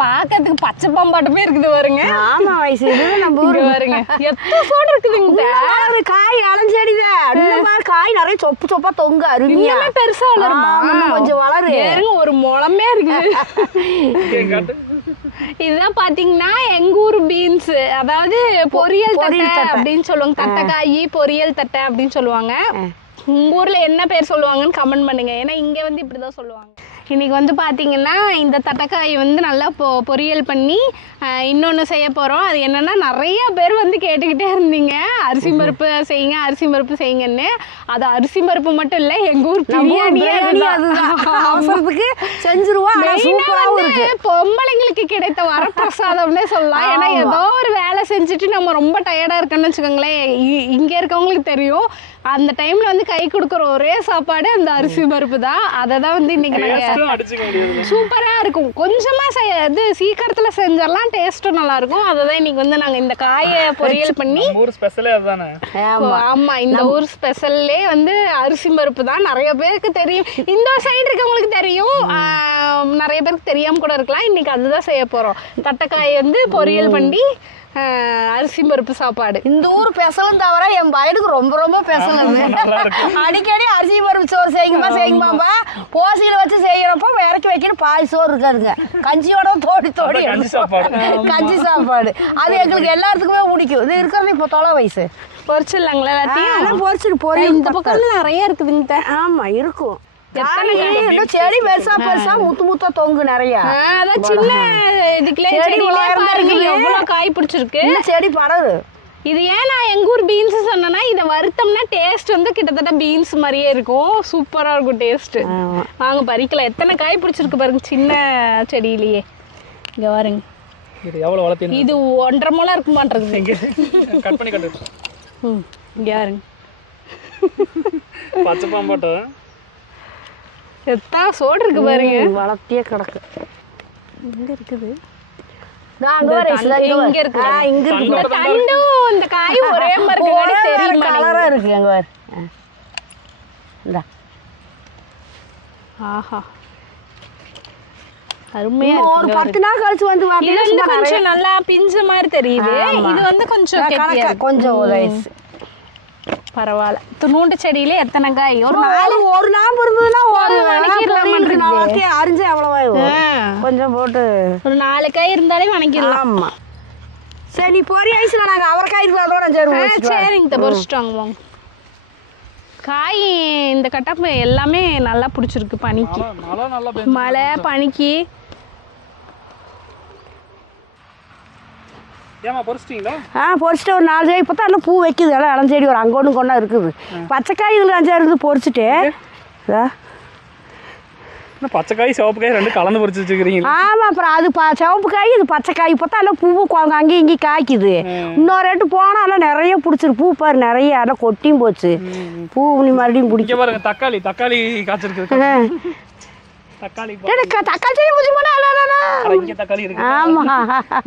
பாக்கிறதுக்கு பச்சை பாம்பாட்டமே இருக்குது பாருங்க. ஆமா வயசு நம்ம ஊரு பாருங்க எத்தனை சோடு இருக்குதுங்க. காய் அலஞ்செடிதான் காய் நிறைய சொப்பு சொப்பா தொங்க அருமையா பெருசா வளருமா? கொஞ்சம் வளரு ஒரு முளமே இருக்குது. இதுதான் பாத்தீங்கன்னா எங்க ஊர் பீன்ஸ், அதாவது பொரியல் தட்டை அப்படின்னு சொல்லுவாங்க. தட்டைக்காய் பொரியல் தட்டை அப்படின்னு சொல்லுவாங்க. உங்க ஊர்ல என்ன பேர் சொல்லுவாங்கன்னு கமெண்ட் பண்ணுங்க. ஏன்னா இங்க வந்து இப்படிதான் சொல்லுவாங்க. இன்னைக்கு வந்து பாத்தீங்கன்னா இந்த தட்டைக்காய் வந்து நல்லா பொரியல் பண்ணி இன்னொன்று செய்ய போகிறோம். அது என்னென்னா நிறைய பேர் வந்து கேட்டுக்கிட்டே இருந்தீங்க அரிசி பருப்பு செய்யுங்க அரிசி பருப்பு செய்யுங்கன்னு. அது அரிசி பருப்பு மட்டும் இல்லை, எங்கள் ஊர் பிரியாணியே அவசரத்துக்கு செஞ்சுருவோம். பொம்பளைங்களுக்கு கிடைத்த வரப்பிரசாதம்னே சொல்லலாம். ஏன்னா ஏதோ ஒரு வேலை செஞ்சுட்டு நம்ம ரொம்ப டயர்டாக இருக்கோன்னு வச்சுக்கோங்களேன், இங்கே இருக்கவங்களுக்கு தெரியும். அந்த டைம்ல வந்து கை கொடுக்குற ஒரே சாப்பாடு அந்த அரிசி பருப்பு தான். அதை தான் வந்து இன்னைக்கு நாங்கள் சூப்பராக இருக்கும். கொஞ்சமாக இது சீக்கிரத்தில் செஞ்சிடலாம், டேஸ்ட்டும் நல்லா இருக்கும். அதை தான் இன்னைக்கு வந்து நாங்கள் இந்த காயை பொரியல் பண்ணி. ஆமா, இந்த ஊர் ஸ்பெஷல்லே வந்து அரிசி பருப்பு தான். நிறைய பேருக்கு தெரியும், இந்த சைடு இருக்கவங்களுக்கு தெரியும், நிறைய பேருக்கு தெரியாம கூட இருக்கலாம். இன்னைக்கு அதுதான் செய்ய போறோம். தட்டைக்காயை வந்து பொரியல் பண்ணி அரிசி பருப்பு சாப்பாடு. இந்த ஊர் பெசலும் தவிர என் பையனுக்கு ரொம்ப ரொம்ப பெசலும். அடிக்கடி அரிசி பருப்பு சோறு செய்யுங்கம்மா போசியில வச்சு செய்யறப்போ இறக்கி வைக்கிற பாய் சோறு இருக்காதுங்க, கஞ்சியோட தோடி கஞ்சி சாப்பாடு. அது எங்களுக்கு எல்லாத்துக்குமே பிடிக்கும். இது இருக்கிறது இப்போ தொலை வயசு பொரிச்சிடலாங்களா எல்லாத்தையும்? பொரிச்சிட்டு பொரியல் இந்த பக்கம் நிறைய இருக்குதுங்க. ஆமா இருக்கும். செடி பெருசா பெருசா முத்து முத்தா தொங்கு நிறைய. சின்ன எவ்வளவு காய் பிடிச்சிருக்கு. செடி படகு. இது ஏன் நான் எங்க ஊர் பீன்ஸ் சொன்னேன்னா, இதை வறுத்தோம்னா டேஸ்ட் வந்து கிட்டத்தட்ட பீன்ஸ் மாதிரியே இருக்கும். சூப்பரா இருக்கும் டேஸ்ட். வாங்க பறிக்கலாம். எத்தனை காய் பிடிச்சிருக்கு பாருங்க சின்ன செடியிலேயே. இங்க பாருங்க, இது 1.5 முளை இருக்கும் மாட்டேங்குது. இங்க பாருங்க பச்சை பாம்பாட்டம் எத்தா சோடு இருக்கு பாருங்க. வளர்த்தியே கிடக்கு. இங்க இருக்குது, இங்க இருக்கு. இந்த காய் ஒரே மாதிரி தெரியுமா? கலரா இருக்கு. அங்க பாரு. ஆஹா, அருமையா இருக்கு. ஒரு 10 நாள் கழிச்சு வந்து கொஞ்சம் நல்லா பிஞ்ச மாதிரி தெரியுது. இது வந்து கொஞ்சம் கொஞ்சம் பரவாயில்ல. துணூண்டு செடியில எத்தனை காய்? ஒரு நாம்பு இருந்ததுன்னா அரிஞ்சு அவ்வளவா கொஞ்சம் போட்டு ஒரு 4 காய் இருந்தாலே வணக்கிடலாம். ஆமா சரி, நீ பொரிய ஐஸ்ல நாங்க அவரைக்காய் இருந்தாலும் சரிங்க பொரிச்சிட்டாங்க. காய் இந்த கட்டப்பு எல்லாமே நல்லா பிடிச்சிருக்கு. பனிக்கு மழை பனிக்கு. பொரிச்சிட்டு ஒரு 4 செடி பார்த்தா எல்லாம் பூ வைக்குது. எல்லாம் இளஞ்செடி ஒரு அங்கே ஒன்று கொண்டா இருக்குது. பச்சைக்காய் இதில் 5 இருக்குது பொரிச்சிட்டு. பச்சைக்காய் சிவப்பு காய் 2 கலந்து பொரிச்சு வச்சுக்கிறீங்க. ஆமாம், அப்புறம் அது சிவப்பு காய் இது பச்சைக்காய் பார்த்தா எல்லாம் பூவு அங்கேயும் இங்கேயும் காய்க்குது. இன்னொரு ரேட்டு போனால் எல்லாம் நிறைய பிடிச்சிரு. பூ பாரு நிறைய எல்லாம் கொட்டியும் போச்சு. பூ நீ மறுபடியும் பிடிக்க பாருங்க. தக்காளி காய்ச்சிருக்கு. தக்காளி செடி முடிச்சு போனா தக்காளி இருக்கு. ஆமா,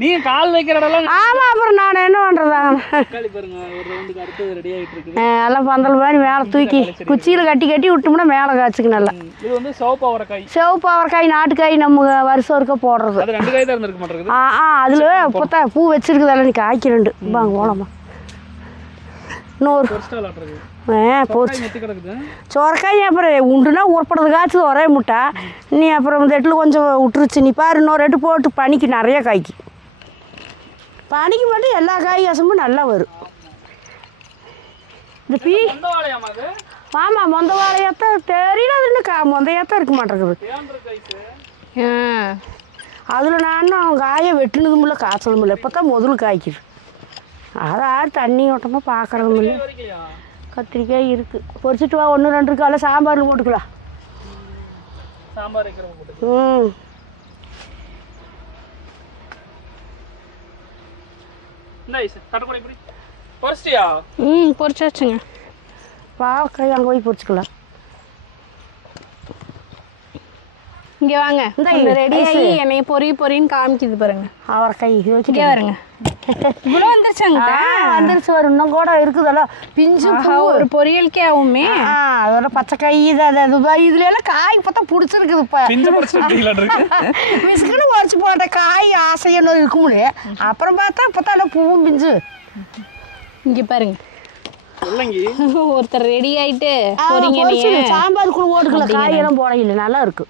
நீங்க கால் வைக்கிற இடம். ஆமா, அப்புறம் நான் என்ன பண்றதா? தக்காளி பாருங்க, ஒரு ரவுண்டுக்கு அடுத்து ரெடி ஆயிட்டு இருக்கு. எல்லாம் பந்தல் மாதிரி மேலே தூக்கி குச்சியில கட்டி விட்டோம்னா மேலே காய்ச்சிக்கு நல்லா. இது வந்து சிவப்பு அவரைக்காய். சிவப்பு அவரைக்காய் நாட்டுக்காய் நம்ம வருஷம் இருக்க போடுறது. அது 2 காய் தான் இருந்திருக்க மாட்டேங்குது. அதுல பார்த்தா பூ வச்சிருக்குது. நீ காய்க்கு 2 வாங்க போலாமா? இன்னொரு சோரக்காய் அப்புறம் உண்டுனா உரப்படுறதுக்காச்சு ஒரே முட்டை. நீ அப்புறம் இந்த எட்டில் கொஞ்சம் விட்டுருச்சு. நீ பாரு இன்னொரு எட்டு போட்டு பனிக்கு நிறைய காய்க்கு. பனிக்கு மட்டும் எல்லா காய் கசமும் நல்லா வரும். இந்த ஆமாம், மொந்த வாழையாத்தான் தெரியல. அது இன்னும் மொந்தையாத்தான் இருக்க மாட்டேங்குது. அதில் நான் காயை வெட்டுனதும் இல்லை காய்ச்சதும் இல்லை. இப்போ தான் முதல்ல காய்க்குது. அதை தண்ணி ஓட்டமாக பார்க்குறதும் இல்லை. கத்திரிக்காய் இருக்கு, பொரிச்சிட்டு வா. 1-2 காலை சாம்பாரில் போட்டுக்கலாம். பொரிச்சாச்சுங்க. பாவக்காய் அங்கே போய் பொரிச்சுக்கலாம். இங்கே வாங்க, இந்த ரெடியாகி என்னைய பொரின்னு காமிக்குது பாருங்க. அவரைக்காய் இங்கே வருங்க. இவ்வளோ வந்துருச்சாங்க. வந்துருச்சு. வரும் இன்னும் கூட இருக்குதல்ல பிஞ்சு. ஒரு பொரியலுக்கே ஆகுமே. அதோட பச்சைக்காய் இதுல எல்லாம் காய் பார்த்தா பிடிச்சிருக்குது. இப்போ மிஸ்குன்னு உரைச்சு போட்ட ஆசையன்னு இருக்கும்னு அப்புறம் பார்த்தா இப்போ தான் பூவும் பிஞ்சு. இங்க பாருங்க ஒருத்தர் ரெடி ஆயிட்டு சாம்பார் கூட ஓட்டுக்கல, காயெல்லாம் போட இல்லை, நல்லா இருக்கு.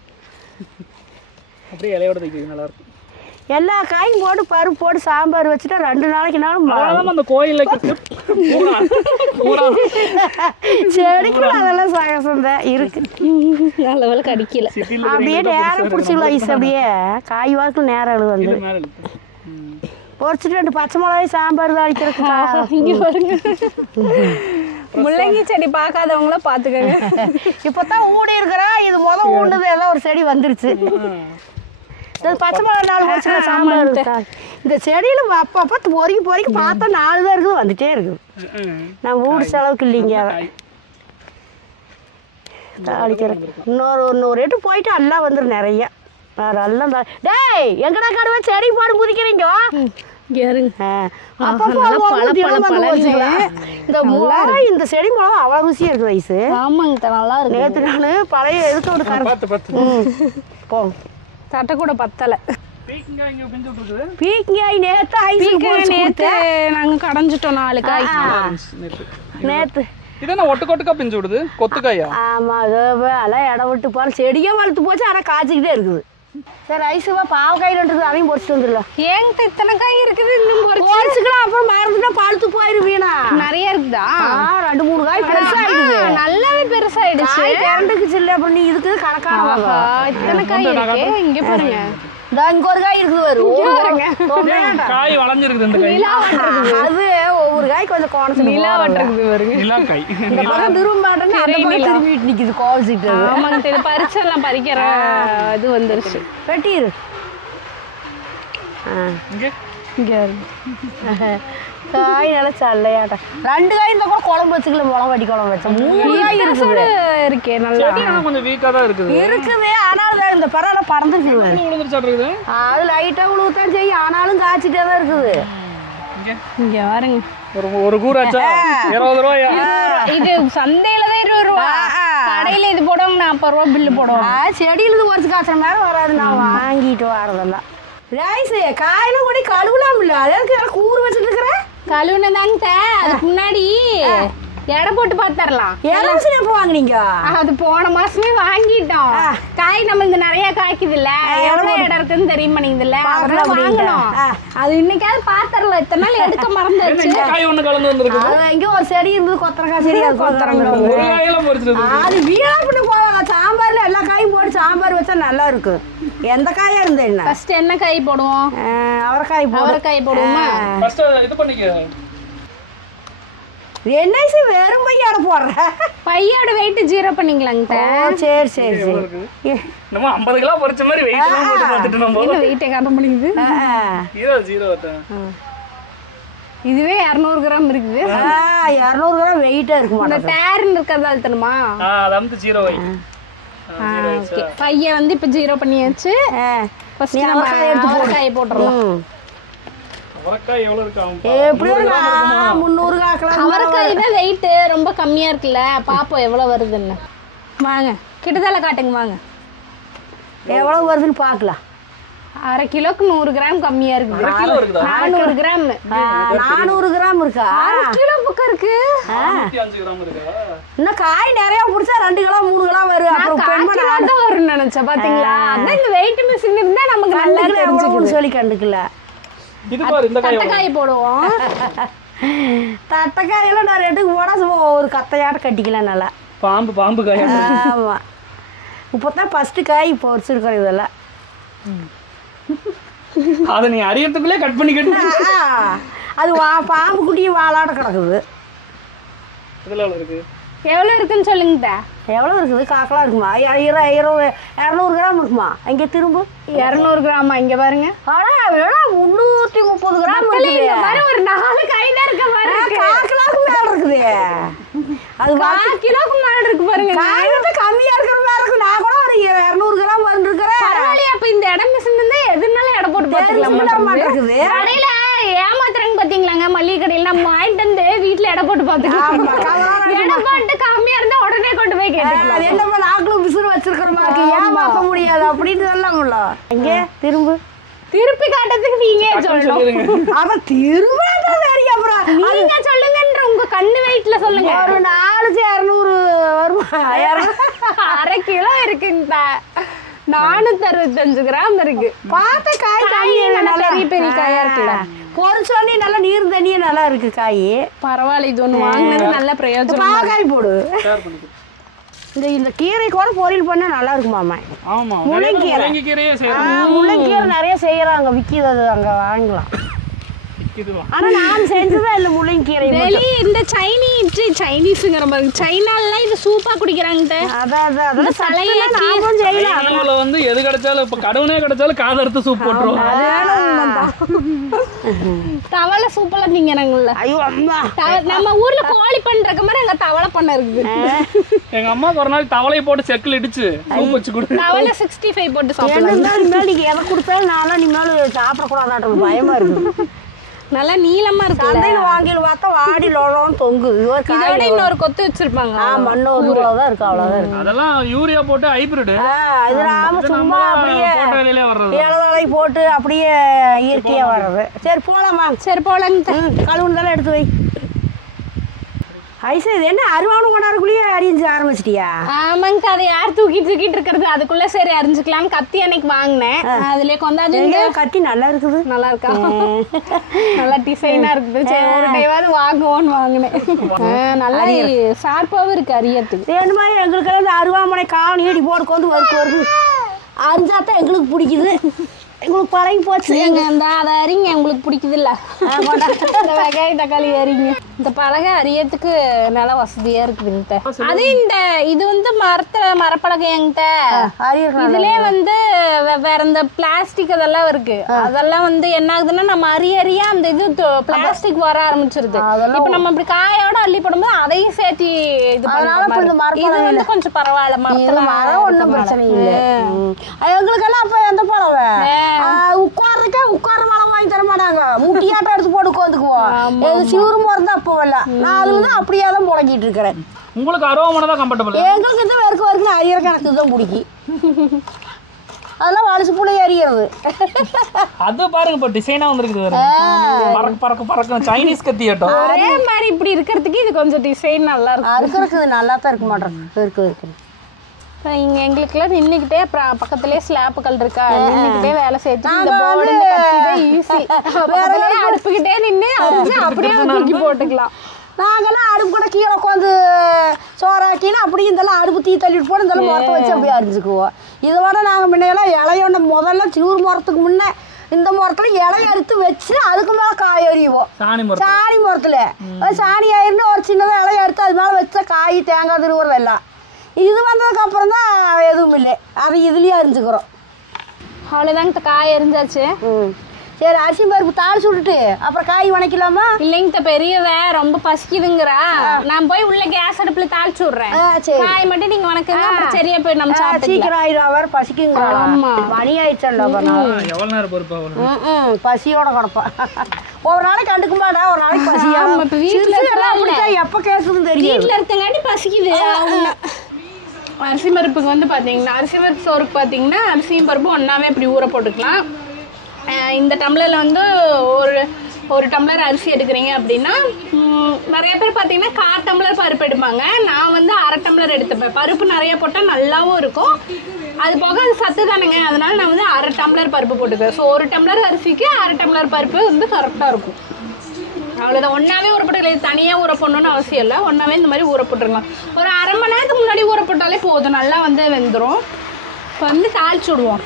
அப்படியே இலையோட தைக்கிறது நல்லா இருக்கும். எல்லா காயும் போட்டு பருப்பு போட்டு சாம்பார் வச்சுட்டா 2 நாளைக்குனாலும் அந்த கோயில்ல செடிக்குள்ள அதெல்லாம் சகசம் தான் இருக்கு. நல்ல வேலை கடிக்கல. அப்படியே நேரம் பிடிச்சிக்கலாம் ஐஸ், அப்படியே காய் வாக்குல நேரம் அழுது வந்து பொறிச்சிட்டு 2 பச்சை மிளகாய் சாம்பார் தான் அடிக்கிறதுக்கு. இங்க பாருங்க முள்ளங்கி செடி பார்க்காதவங்கள பாத்துக்கங்க. இப்பதான் ஊடி இருக்கிறா, இது ஊடுனது எல்லாம் ஒரு செடி வந்துருச்சு. பச்சை மிளகாய் 4 பொறிச்சுக்கலாம் சாம்பார். இந்த செடியில அப்பப்ப பொறிக்கி பார்த்தா 4 தான் இருக்குது, வந்துட்டே இருக்குது. நான் ஊடு செலவுக்கு இல்லைங்க தாளிக்கிறேன். இன்னொரு ரேட்டு போயிட்டு எல்லாம் வந்துடும் நிறைய. எல்லாம் டேய் எங்கடா கடுவா செடி பாடு புதிக்கிறீங்க. இந்த செடி மிளகா அவ்வளவு ருசியா இருக்கு வயசு. ஆமாங்க நல்லா இருக்கு. நேற்று நான் பழைய போ தட்டை கூட பத்தலை. பீக்கங்காய் நேற்று நாங்க கடைஞ்சிட்டோம் 4 காய் நேற்று. இதென்ன ஒட்டுக்கொட்டுக்கா பிஞ்சு விடுது கொத்துக்காயா? ஆமா அதெல்லாம் இடம் விட்டு போற செடியே வளர்த்து போச்சு, ஆனா காய்ச்சிக்கிட்டே இருக்குது. சரி ஐசுவா பாவக்காய் இருக்குது, அதையும் பொறிச்சிட்டு வந்துடலாம். ஏங்க இத்தனை காய் இருக்குது, இன்னும் பொறிச்சுக்கலாம். அப்புறம் மறந்துட்டா பழுத்து போயிடும் வீணா. நிறைய இருக்குதா? 2-3 காய் பெருசாயிடுது, நல்லாவே பெருசாயிடுச்சு. கரண்டுக்கு இல்லை, அப்புறம் நீ இதுக்கு கணக்கான இத்தனை காய் இருக்கு. இங்க பாருங்க இங்க ஒரு காய் இருக்குது காய் வளைஞ்சிருக்குது. இந்த காய் அது ஒவ்வொரு காய் கொஞ்சம் கோணச்சு நிலா வட்டுறது வருங்க. நிலா காய் இந்த பக்கம் திரும்ப மாட்டேன்னு திரும்பிட்டு நிக்குது கோவச்சிட்டு. ஆமாங்க பறிச்செல்லாம் பறிக்கிற இது வந்துருச்சு. வெட்டிரு இங்க காய் நல்லா சல்லையாட்ட 2 காய் இந்த கூட குழம்பு வச்சுக்கல, மிளகாட்டி குழம்பு வச்சேன். 3 காய் இருக்குது இருக்கே நல்லா கொஞ்சம் வீக்கா தான் இருக்குது. ஆனாலும் இந்த பரவாயில்ல பறந்துருக்கு. அது லைட்டா உழுவுத்தான் செய்யும், ஆனாலும் காய்ச்சிட்டே தான் இருக்குது. இங்க பாருங்க ஒரு கூறாச்சா 20 ரூபாயா? இது சந்தையில தான் 20 ரூபா, கடையில இது போடுவாங்க 40 ரூபா பில்லு போடுவாங்க. செடியில இருந்து ஒரு காய்ச்சல் நேரம் வராது, நான் வாங்கிட்டு வரதெல்லாம். ரைஸ் காயெல்லாம் கூட கழுவலாம் இல்ல, அதற்கு கூறு வச்சுட்டு இருக்கிறேன். கழுவுனதாங்க அதுக்கு முன்னாடி எடை போட்டு பாத்தரலாம். எப்போ வாங்குனீங்க? அது போன மாசமே வாங்கிட்டோம். காய் நம்ம இங்க நிறைய காய்க்குது இல்ல, எவ்வளவு இடம் இருக்குன்னு தெரிய மாட்டேங்குது இல்ல, அதெல்லாம் வாங்கணும். அது இன்னைக்காவது பாத்தரலாம், இத்தனை நாள் எடுக்க மறந்துச்சு. காய் ஒண்ணு கலந்து வந்திருக்கு. அது எங்க ஒரு செடி இருந்தது, கொத்தரக்காய் செடி, அது அது வீணா பண்ண போவாங்க. சாம்பார்ல எல்லா காயும் போட்டு சாம்பார் வச்சா நல்லா இருக்கு. எந்த காயா இருந்தா என்ன? ஃபர்ஸ்ட் என்ன காய் போடுவோம்? அவரைக்காய் போடுவோமா? ஃபர்ஸ்ட் இது பண்ணிக்க. என்ன வெறும் பையோட போடுற? பையோட வெயிட் 0 பண்ணிக்கலாங்க. சரி சரி சரி. நம்ம 50 கிலோ பொரிச்ச மாதிரி வெயிட் எல்லாம் போட்டு பார்த்துட்டு நம்ம என்ன வெயிட் காட்ட முடியுது? 0 தான். இதுவே 200 கிராம் இருக்குது. 200 கிராம் வெயிட்டா இருக்கு. இந்த டேர்ன் இருக்கறதால தருமா? அது வந்து 0 வை. ஓகே பைய வந்து இப்ப 0 பண்ணியாச்சு. ஃபர்ஸ்ட் நம்ம அவரைக்காய் போட்டுறலாம். அவரைக்காய் எவ்வளவு இருக்கும்? எப்படி 300 காக்கலாம். அவரைக்காய் தான் வெயிட் ரொம்ப கம்மியா இருக்குல்ல, பாப்போம் எவ்வளவு வருதுன்னு. வாங்க கிட்டதல காட்டுங்க, வாங்க எவ்வளவு வருதுன்னு பார்க்கலாம். அரை கிலோக்கு 100 கிராம் கம்மியா இருக்குது. 400 கிராம். 400 கிராம் இருக்கா? அரை கிலோ பக்கம் இருக்கு. 5 கிராம் இருக்கா? இன்னும் காய் நிறைய புடிச்சா 2 கிலோ 3 கிலோ வரும். அப்புறம் பெண்மணி தான் வரும்னு நினைச்சேன். பாத்தீங்களா, அதான் இந்த வெயிட் மிஷின் இருந்தா நமக்கு நல்லா தெரிஞ்சுக்கணும் சொல்லி கண்டுக்கல. இது பாரு, இந்த காய் தட்டக்காய் போடுவோம். தட்டக்காயெல்லாம் நான் ரெண்டுக்கு போட சும்மா ஒரு கத்தையாட்ட கட்டிக்கலாம் நல்லா. பாம்பு காய். ஆமா இப்போதான் ஃபர்ஸ்ட் காய் பொரிச்சிருக்கோம். இதெல்லாம் அதை நீ அறியறதுக்குள்ளே கட் பண்ணி அது பாம்பு குட்டியும் வாழாட கிடக்குது. இதுல இருக்கு எவ்வளவு இருக்குன்னு சொல்லுங்க. எவ்வளவு இருக்குது? காக்கலாம் இருக்குமா? 200 கிராம் இருக்குமா? இங்க திரும்ப 200 கிராமா? இங்க பாருங்க. ஆனா 330 கிராம் பாரு, ஒரு 4 காய் தான் இருக்க பாருங்க. 1 கிலோக்கு மேல இருக்குது. அது 1 கிலோக்கு மேல இருக்கு பாருங்க. காய் வந்து கம்மியா இருக்கிற மாதிரி இருக்கு. நான் கூட ஒரு 200 கிராம் வந்துருக்கிறேன். பரவாயில்லையா? அப்ப இந்த இடம் மிஷின் இருந்தா எதுனாலும் எடை போட்டு பாத்துக்கலாம். கடையில ஏமாத்துறாங்க பாத்தீங்களாங்க, மளிகை கடையில நம்ம வாங்கிட்டு வந்து வீட்டுல எடை போட்டு பாத்துக்கலாம். எடை போட்டு கம்மியா இருந்தா உடனே கொண்டு போய் கேட்டுக்கலாம். என்ன நாங்களும் விசிறு வச்சிருக்கிற மாதிரி ஏமாத்த முடியாது அப்படின்னு சொல்லலாம்ல. இங்க திருப்பி காட்டுறதுக்கு நீங்க சொல்லணும். அவன் திரும்ப அப்புறம் நீங்க சொல்லுங்கன்ற உங்க கண்ணு வெயிட்ல சொல்லுங்க. ஒரு 400 வருமா? 1/2 கிலோ இருக்குங்க. 465 கிராம் இருக்கு. பார்த்த காய் நல்லா பெரிய பெரிய காயா இருக்குல்ல. பொறிச்சோன்னே நல்லா நீர் தண்ணியே நல்லா இருக்கு காய். பரவாயில்ல, இது ஒண்ணு வாங்கினது நல்ல பிரயோஜனம். பாகாய் போடு. இந்த கீரை கூட பொரியல் பண்ணா நல்லா இருக்குமாமா. ஆமா, முள்ளங்கீரையே செய்யறாங்க. முள்ளங்கீரை நிறைய செய்யறாங்க, விக்கிறது அங்க வாங்கலாம். ஆனா நான் செஞ்சதே இல்ல முள்ளங்கீரை. வெளி இந்த சைனீஸ்ங்கிற மாதிரி சைனால இது சூப்பா குடிக்கிறாங்க. அதான் தலையில நாமும் செய்யலாம். அதனால வந்து எது கிடைச்சாலும் இப்ப கடவுனே கிடைச்சாலும் காதை எடுத்து சூப் போட்டுருவோம். தவளை சூப்பெல்லாம் திங்கறாங்கல்ல. ஐயோ அம்மா, நம்ம ஊர்ல கோழி பண்றக்க மாதிரி அங்க தவளை பண்ண இருக்குது. எங்க அம்மா ஒரு நாள் தவளையை போட்டு செக்கில் இடிச்சு சூப் வச்சு கொடு. தவளை 65 போட்டு சாப்பிடலாம். நீங்க எதை கொடுத்தாலும் நானும் இனிமேல் சாப்பிடக்கூடாதாட்டம் பயமா இருக்கு. நல்லா நீளமா இருக்கு. சந்தையில வாங்கிட்டு பார்த்தா வாடி லோலோன்னு தொங்குது. இதோட இன்னொரு கொத்து வச்சிருப்பாங்க. மண்ணு தான் இருக்கு, அவ்வளவுதான் இருக்கு. அதெல்லாம் யூரியா போட்டு ஹைபிரிட். இது நாம சும்மா அப்படியே இளதலை போட்டு அப்படியே இயற்கையா வர்றது. சரி போலாமா? சரி போலாங்க. கழுவுனதெல்லாம் எடுத்து வை. ஐசா, இது என்ன அருவானு கொண்டாடுக்குள்ளேயே அரிஞ்சு ஆரம்பிச்சிட்டியா? ஆமாங்க, அதை யார் தூக்கிட்டு இருக்கிறது, அதுக்குள்ள சரி அரிஞ்சுக்கலாம். கத்தி அன்னைக்கு வாங்கினேன், அதுல கொண்டாந்து. கத்தி நல்லா இருக்குது. நல்லா இருக்கா? நல்லா டிசைனா இருக்குது. சரி ஒரு டைவாவது வாங்குவோன்னு வாங்கினேன். நல்லா ஷார்ப்பாவும் இருக்கு அரியத்துக்கு. இந்த மாதிரி எங்களுக்கு இந்த அருவாமனை கால் நீடி போட்டு வந்து வருது அரிஞ்சாத்தான் எங்களுக்கு பிடிக்குது. எங்களுக்கு பழகி போச்சு. அந்த அதை அறிங்க உங்களுக்கு பிடிக்குது இல்ல? இந்த வெங்காயம் தக்காளி அறிங்க. இந்த பலகை அரியத்துக்கு நல்ல வசதியா இருக்குதுங்க. அது இந்த இது வந்து மரப்பலகை என்கிட்ட இதுலயே வந்து வேற இந்த பிளாஸ்டிக் அதெல்லாம் இருக்கு. அதெல்லாம் வந்து என்ன ஆகுதுன்னா நம்ம அறியா அந்த இது பிளாஸ்டிக் வர ஆரம்பிச்சிருது. இப்ப நம்ம இப்படி காயோட அள்ளி போடும்போது அதையும் சேர்த்து இது பண்ணலாம். இது வந்து கொஞ்சம் பரவாயில்ல. மரம் ஒண்ணும் பிரச்சனை இல்லை எங்களுக்கெல்லாம். அப்ப எந்த பழவை உட்கார்றதுக்கே உட்கார மரம் வாங்கி தர மாட்டாங்க. முட்டியாட்டம் எடுத்து போட்டு உட்காந்துக்குவோம். சிவரு மரம் தான் அப்போ இல்ல. நான் அதுலதான் அப்படியே தான் புழங்கிட்டு இருக்கிறேன். உங்களுக்கு அருவாமனை தான் கம்ஃபர்டபிள். எங்களுக்கு இந்த வரைக்கும் அரியற கணக்கு தான் பிடிக்கும். அதெல்லாம் வலிச்சு புள்ள எறிகிறது. அது பாருங்க, இப்ப டிசைனா வந்திருக்குது. பறக்க சைனீஸ் கத்தி ஆட்டம். ஒரே மாதிரி இப்படி இருக்கிறதுக்கு இது கொஞ்சம் டிசைன் நல்லா இருக்கு. இருக்குது நல்லா தான் இருக்க மாட்டேன். இருக்கு இங்க எங்களுக்குலாம் நின்னுக்கிட்டே அப்புறம் பக்கத்துலயே ஸ்லாப்புகள் இருக்கா, நின்னுக்கிட்டே வேலை செய்து இந்த போர்டு இந்த கத்தி தான் ஈஸி. பக்கத்துலயே அடுப்புக்கிட்டே நின்று அரிஞ்சு அப்படியே தூக்கி போட்டுக்கலாம். நாங்கெல்லாம் அடுப்பு கூட கீழே உட்காந்து சோறாக்கினா அப்படியே இதெல்லாம் அடுப்பு தீ தள்ளிட்டு போட்டு இதெல்லாம் முறத்தை வச்சு அப்படியே அரிஞ்சுக்குவோம். இதை விட நாங்கள் முன்னையெல்லாம் இலையோட முதல்ல சிவூர் முறத்துக்கு முன்னே இந்த முறத்துல இலைய அறுத்து வச்சு அதுக்கு மேலே காய் எறிவோம். சாணி முறத்துல சாணி ஆயிருந்து ஒரு சின்னதாக இலைய அறுத்து அது மேலே வச்சா காய் தேங்காய் திருவுறது எல்லாம். இது வந்ததுக்கு அப்புறம் தான் எதுவும் இல்லை. அது இதுலயே அரிஞ்சுக்கிறோம். அவ்வளோதாங்க, காய் எரிஞ்சாச்சு. சரி அரிசி பருப்பு தாளிச்சு விட்டுட்டு அப்புறம் காய் வணக்கலாமா? இல்லைங்க பெரியவ ரொம்ப பசிக்குதுங்கிறா. நான் போய் உள்ள கேஸ் அடுப்புல தாளிச்சு விடுறேன். காய் மட்டும் நீங்க வணக்குங்க. அப்புறம் சரியா போய் நம்ம சாப்பிட்டு சீக்கிரம் ஆயிடும். வேற பசிக்குங்கிறா. ஆமா மணி ஆயிடுச்சா? எவ்வளவு நேரம் பொறுப்பா பசியோட கிடப்பா. ஒரு நாளைக்கு கண்டுக்க மாட்டா, ஒரு நாளைக்கு பசியா. இப்ப வீட்டுல எப்ப கேசுன்னு தெரியும். வீட்டுல இருக்கங்காட்டி பசிக்குது. அரிசி பருப்புக்கு வந்து பாத்தீங்கன்னா அரிசி பருப்பு சோறுக்கு பாத்தீங்கன்னா அரிசியும் பருப்பும் ஒன்னாவே இப்படி ஊற போட்டுக்கலாம். இந்த டம்ளரில் வந்து ஒரு டம்ளர் அரிசி எடுக்கிறீங்க அப்படின்னா நிறைய பேர் பார்த்தீங்கன்னா 1/4 டம்ளர் பருப்பு எடுப்பாங்க. நான் வந்து 1/2 டம்ளர் எடுத்துப்பேன். பருப்பு நிறைய போட்டால் நல்லாவும் இருக்கும். அது போக அது சத்து தானுங்க. அதனால நான் வந்து 1/2 டம்ளர் பருப்பு போட்டுக்குவேன். ஸோ 1 டம்ளர் அரிசிக்கு 1/2 டம்ளர் பருப்பு வந்து கரெக்டாக இருக்கும். அவ்வளோதான். ஒன்றாவே ஊற போட்டுக்கலாம். தனியாக ஊற போடணுன்னு அவசியம் இல்லை. ஒன்றாவே இந்த மாதிரி ஊற போட்டுருக்கலாம். ஒரு 1/2 மணி நேரத்துக்கு முன்னாடி ஊற போட்டாலே போதும், நல்லா வந்து வெந்துடும். இப்போ வந்து தாளிச்சு விடுவோம்.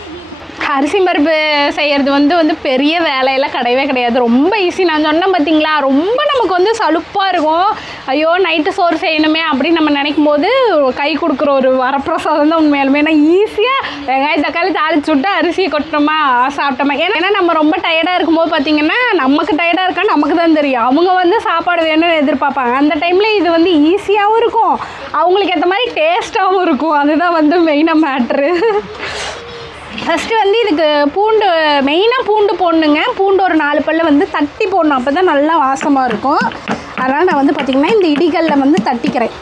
அரிசி பருப்பு செய்கிறது வந்து பெரிய வேலையெல்லாம் கிடையாது. ரொம்ப ஈஸி. நான் சொன்னேன் பார்த்தீங்களா, ரொம்ப நமக்கு வந்து சலுப்பாக இருக்கும். ஐயோ நைட்டு சோறு செய்யணுமே அப்படின்னு நம்ம நினைக்கும் போது கை கொடுக்குற ஒரு வரப்பிரசாதம் தான் உண்மையாலுமே. ஏன்னா ஈஸியாக வெங்காயம் தக்காளி தாளிச்சு விட்டு அரிசியை கொட்டணுமா சாப்பிட்டோமா. ஏன்னா நம்ம ரொம்ப டயர்டாக இருக்கும்போது பார்த்தீங்கன்னா நமக்கு டயர்டாக இருக்கான்னு நமக்கு தான் தெரியும். அவங்க வந்து சாப்பாடு வேணும்னு எதிர்பார்ப்பாங்க. அந்த டைமில் இது வந்து ஈஸியாகவும் இருக்கும், அவங்களுக்கு ஏற்ற மாதிரி டேஸ்ட்டாகவும் இருக்கும். அதுதான் வந்து மெயினாக மேட்ரு. ஃபஸ்ட்டு வந்து இதுக்கு பூண்டு மெயினாக பூண்டு போடணுங்க. பூண்டு ஒரு 4 பல்லு வந்து தட்டி போடணும். அப்போ தான் நல்லா வாசமாக இருக்கும். அதனால் நான் வந்து பார்த்திங்கன்னா இந்த இடிகளில் வந்து தட்டிக்கிறேன்.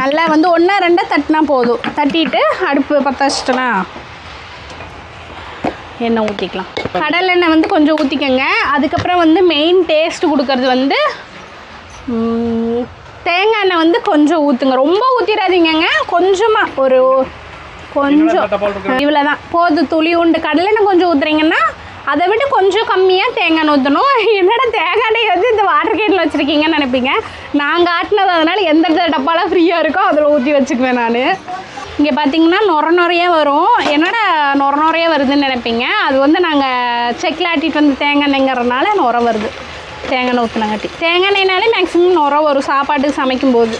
நல்லா வந்து 1 2 தட்டினா போதும். தட்டிட்டு அடுப்பு பற்ற வச்சிட்டேனா எண்ணெய் ஊற்றிக்கலாம். கடலெண்ணெய் வந்து கொஞ்சம் ஊற்றிக்கங்க. அதுக்கப்புறம் வந்து மெயின் டேஸ்ட் கொடுக்கறது வந்து தேங்காய் எண்ணெய் வந்து கொஞ்சம் ஊற்றுங்க. ரொம்ப ஊற்றிடாதீங்கங்க, கொஞ்சமாக ஒரு கொஞ்சம் இவ்வளோ தான் போதும். துளி உண்டு கடலெண்ணெய் கொஞ்சம் ஊற்றுறீங்கன்னா அதை விட கொஞ்சம் கம்மியாக தேங்காய் ஊற்றணும். என்னடா தேங்காய் எண்ணெய் வந்து இந்த வாட்டர் கேட்டில் வச்சுருக்கீங்கன்னு நினைப்பீங்க. நாங்கள் ஆட்டினது அதனால் எந்த டப்பாலாம் ஃப்ரீயாக இருக்கோ அதில் ஊற்றி வச்சுக்குவேன் நான். இங்கே பார்த்தீங்கன்னா நுரையாக வரும். என்னடா நுரையாக வருதுன்னு நினைப்பீங்க. அது வந்து நாங்கள் செக்கில் ஆட்டிட்டு வந்து தேங்காய் எண்ணெய்ங்கிறதுனால நுரை வருது. தேங்காய் எண்ணெய் ஊற்றினங்காட்டி தேங்காய் எண்ணெய்னாலே மேக்ஸிமம் நுரை வரும் சாப்பாட்டுக்கு சமைக்கும்போது.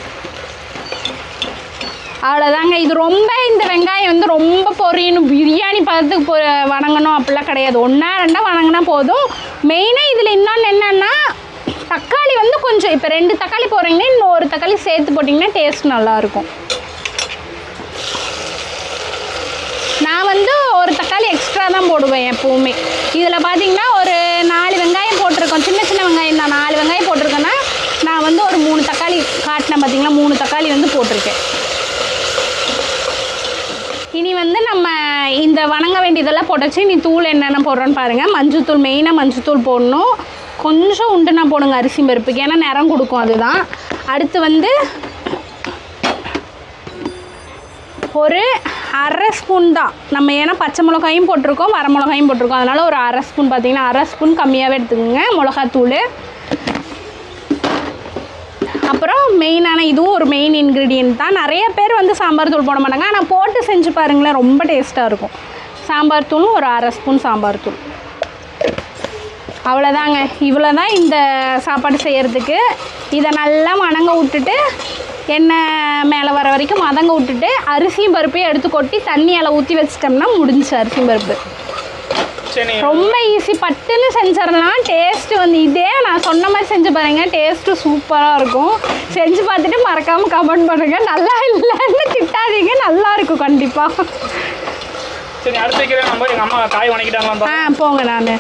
அவ்வளோதாங்க. இது ரொம்ப இந்த வெங்காயம் வந்து ரொம்ப பொரியணும், பிரியாணி பதத்துக்கு வணங்கணும் அப்படிலாம் கிடையாது. 1-2 வணங்கினா போதும். மெயினாக இதில் இன்னொன்று என்னென்னா தக்காளி வந்து கொஞ்சம் இப்போ 2 தக்காளி போடுறீங்கன்னா இன்னும் 1 தக்காளி சேர்த்து போட்டிங்கன்னா டேஸ்ட் நல்லாயிருக்கும். நான் வந்து 1 தக்காளி எக்ஸ்ட்ரா தான் போடுவேன் எப்போவுமே. இதில் பார்த்தீங்கன்னா ஒரு 4 வெங்காயம் போட்டிருக்கோம். சின்ன சின்ன வெங்காயம் தான் 4 வெங்காயம் போட்டிருக்கேன்னா நான் வந்து ஒரு 3 தக்காளி காட்டினேன் பார்த்தீங்களா, 3 தக்காளி வந்து போட்டிருக்கேன். இனி வந்து நம்ம இந்த வணங்க வேண்டியதெல்லாம் போட்டாச்சு. இனி தூள் என்னென்ன போடுறோன்னு பாருங்கள். மஞ்சத்தூள், மெயினாக மஞ்சத்தூள் போடணும். கொஞ்சம் உண்டுனா போடுங்க அரிசி பருப்புக்கு, ஏன்னா நிறம் கொடுக்கும் அதுதான். அடுத்து வந்து ஒரு 1/2 ஸ்பூன் தான் நம்ம, ஏன்னா பச்சை மிளகாயும் போட்டிருக்கோம் வர மிளகாயும் போட்டிருக்கோம். அதனால் ஒரு 1/2 ஸ்பூன் பார்த்தீங்கன்னா 1/2 ஸ்பூன் கம்மியாகவே எடுத்துக்கோங்க மிளகாத்தூள். அப்புறம் மெயினான இதுவும் ஒரு மெயின் இன்க்ரீடியன்ட் தான். நிறைய பேர் வந்து சாம்பார் தூள் போட மாட்டாங்க, ஆனால் போட்டு செஞ்சு பாருங்களேன், ரொம்ப டேஸ்ட்டாக இருக்கும். சாம்பார் தூளும் ஒரு 1/2 ஸ்பூன் சாம்பார் தூள். அவ்வளோதாங்க. இவ்வளோ தான் இந்த சாப்பாடு செய்கிறதுக்கு. இதை நல்லா வணங்க விட்டுட்டு எண்ணெய் மேலே வர வரைக்கும் மதங்க விட்டுட்டு அரிசியும் பருப்பையும் எடுத்து கொட்டி தண்ணி எல்லாம் ஊற்றி வச்சிட்டோம்னா முடிஞ்சு அரிசியும் பருப்பு. ரொம்ப ஈஸி, பட்டுன்னு செஞ்சிடலாம். டேஸ்ட்டு வந்து இதே நான் சொன்ன மாதிரி செஞ்சு பாருங்க, டேஸ்ட்டு சூப்பராக இருக்கும். செஞ்சு பார்த்துட்டு மறக்காமல் கமெண்ட் பண்ணுங்க. நல்லா இல்லைன்னு திட்டாதீங்க, நல்லா இருக்கும் கண்டிப்பாக. சரி, அடுத்து நம்ம எங்கள் அம்மா காய் வணக்கிட்டாங்களா? போங்க. நான்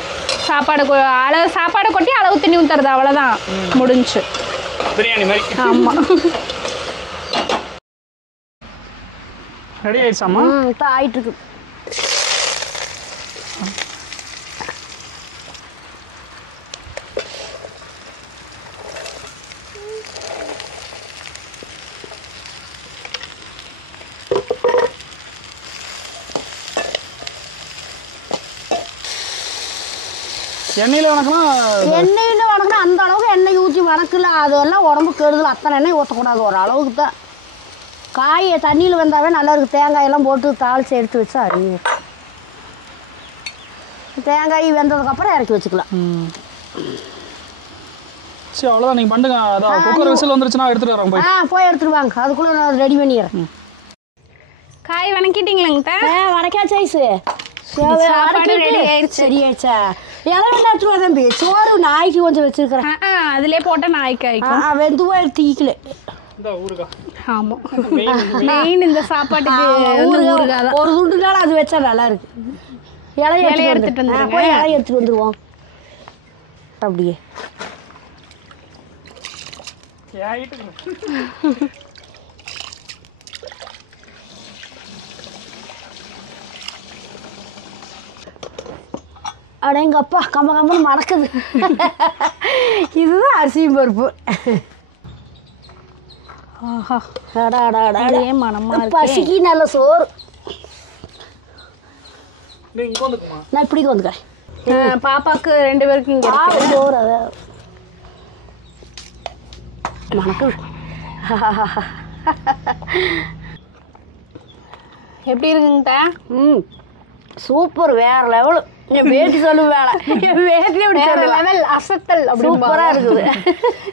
சாப்பாடை கொட்டி அளவு தண்ணி ஊற்றுறது, அவ்வளோதான், முடிஞ்சு பிரியாணி மாதிரி. ஆமாம். ரெடி ஆயிடுச்சாம்மா? இப்போ ஆயிட்டு இருக்கு. எண்ணெயில் வணக்கணும் அந்த அளவுக்கு எண்ணெய் ஊற்றி வணக்கல, அதெல்லாம் உடம்பு கெடுதல். அத்தனை எண்ணெய் ஊற்றக்கூடாது, ஒரு அளவுக்கு தான். காயை தண்ணியில் வந்தாவே நல்லா இருக்குது. தேங்காயெல்லாம் போட்டு தாளித்து எடுத்து வச்சா அருமையாக இருக்கும். தேங்காய் வெந்ததுக்கப்புறம் இறக்கி வச்சுக்கலாம். சரி, அவ்வளோதான். நீங்கள் பண்ணுங்க. அதான் குக்கர் விசில் வந்துருச்சுன்னா எடுத்துகிட்டு வரேன். போய் எடுத்துட்டு வாங்க, அதுக்குள்ளே நான் ரெடி பண்ணிடுறேன். காய் வணக்கிட்டீங்களாங்க? வணக்காச்சு ஐஸு ரெடி ஆயிடுச்சா? எல்லாம் எடுத்துருவா தம்பி. சோறு நாய்க்கு கொஞ்சம் வச்சிருக்கிறேன், அதிலே போட்டால் நாய்க்கு ஆயிக்கும். வெந்துவா எடுத்துக்கல. ஆமாம், மெயின் இந்த சாப்பாட்டுக்கு ஒரு துண்டுக்கால அது வச்சா நல்லா இருக்கு. இலையை எடுத்துட்டு வந்து போய் இலையை எடுத்துட்டு வந்துருவோம். அப்படியே அட எங்க அப்பா கம்மன்னு மறக்குது. இதுதான் அரிசியும் பருப்பு. பசிக்கு நல்ல சோறு. நான் இப்படி வந்துக்கிறேன். பாப்பாக்கு 2 பேருக்கு இங்கே சோறு அதான் மணக்குது. எப்படி இருக்குங்கட்டா? சூப்பர், வேற லெவலு. வேட்டி சொல்லு வேலை லெவல் அசத்தல். சூப்பரா இருக்குது.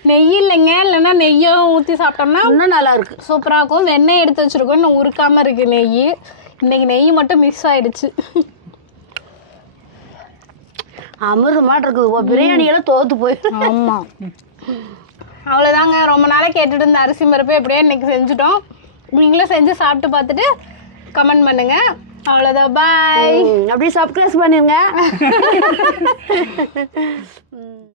நெய் இல்லைங்க, இல்லைன்னா நெய்யும் ஊற்றி சாப்பிட்டோம்னா இன்னும் நல்லா இருக்கு, சூப்பராக இருக்கும். வெண்ணெய் எடுத்து வச்சிருக்கோம், இன்னும் உருக்காம இருக்கு நெய். இன்னைக்கு நெய் மட்டும் மிஸ் ஆயிடுச்சு. அமிர்தமாட்டு இருக்குது. பிரியாணியெல்லாம் தோத்து போயிடும். ஆமாம், அவ்வளோதாங்க. ரொம்ப நாளாக கேட்டுட்டு இருந்த அரிசி பருப்பு எப்படியே இன்னைக்கு செஞ்சுட்டோம். நீங்களும் செஞ்சு சாப்பிட்டு பார்த்துட்டு கமெண்ட் பண்ணுங்க. அவ்வளோதான், பாய். அப்படியே சப்ஸ்கிரைப் பண்ணிருங்க.